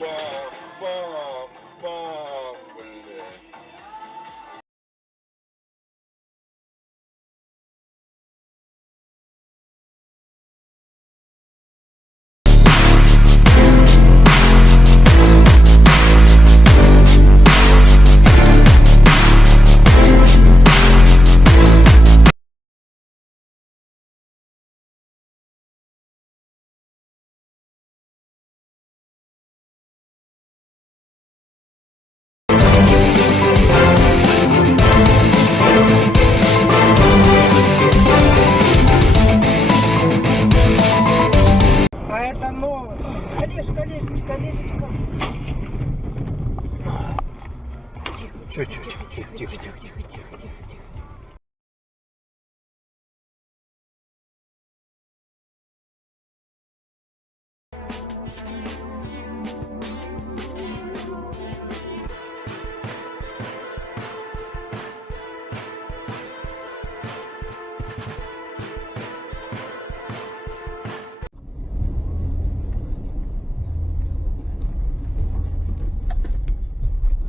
Бам, бам, бам, блядь. А это новое. Олежка, Олежечка, Олежечка. Тихо, Чуть-чуть, тихо, тихо, тихо, тихо, тихо, тихо, тихо.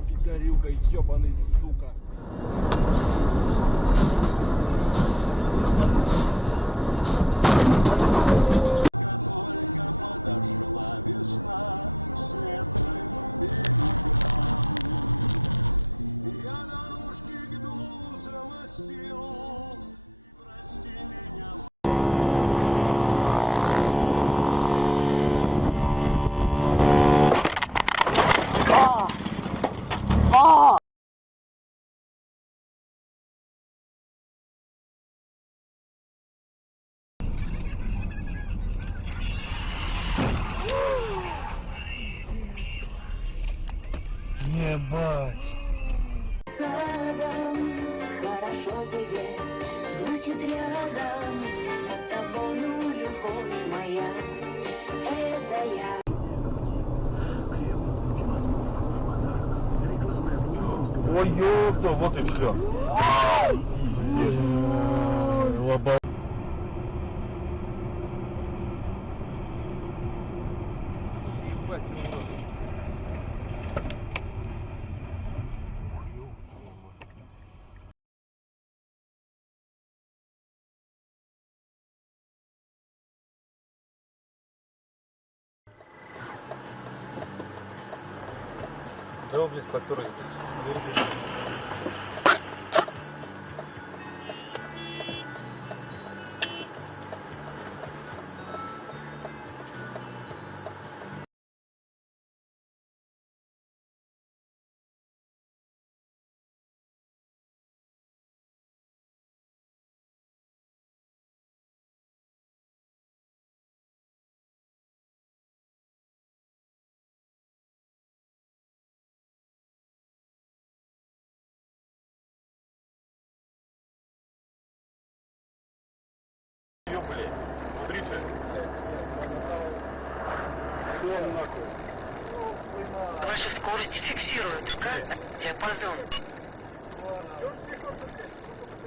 Пидорюга, ёбаный, сука. Ебать. Садом, хорошо тебе, значит рядом, с тобою любовь моя, это я. Ой, ёпта, вот и все. Пиздец. Лоба. Ебать, урод. Да, блядь, попёрлись, блядь. Блядь, смотрите. Все нахуй. Ваша скорость фиксируется, как? Диапазон.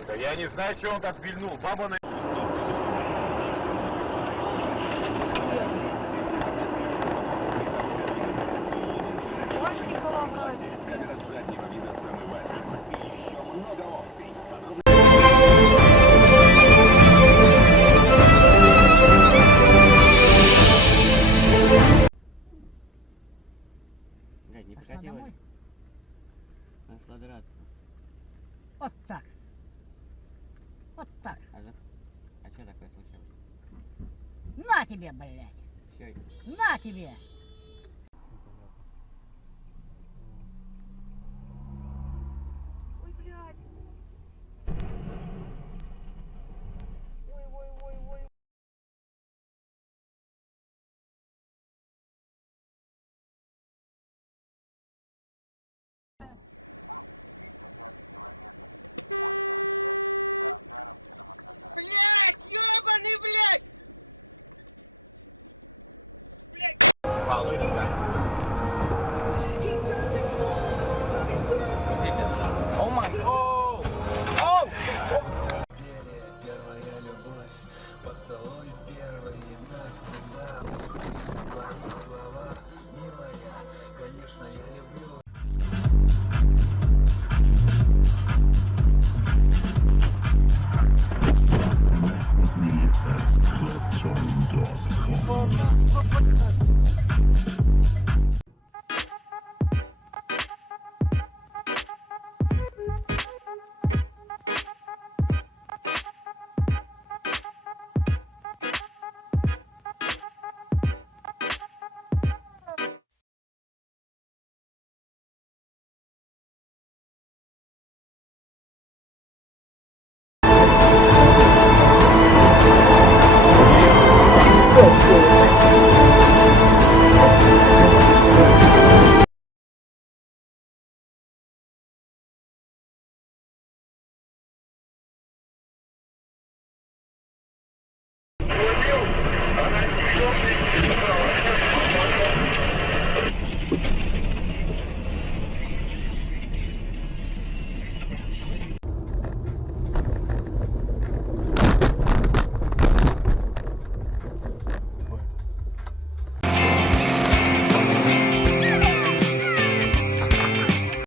Да я не знаю, что он так вильнул. Баба на... Блядь, не приходи домой? Начала драться. Вот так. Вот так. А что такое случилось? На тебе, блядь. Все, На тебе.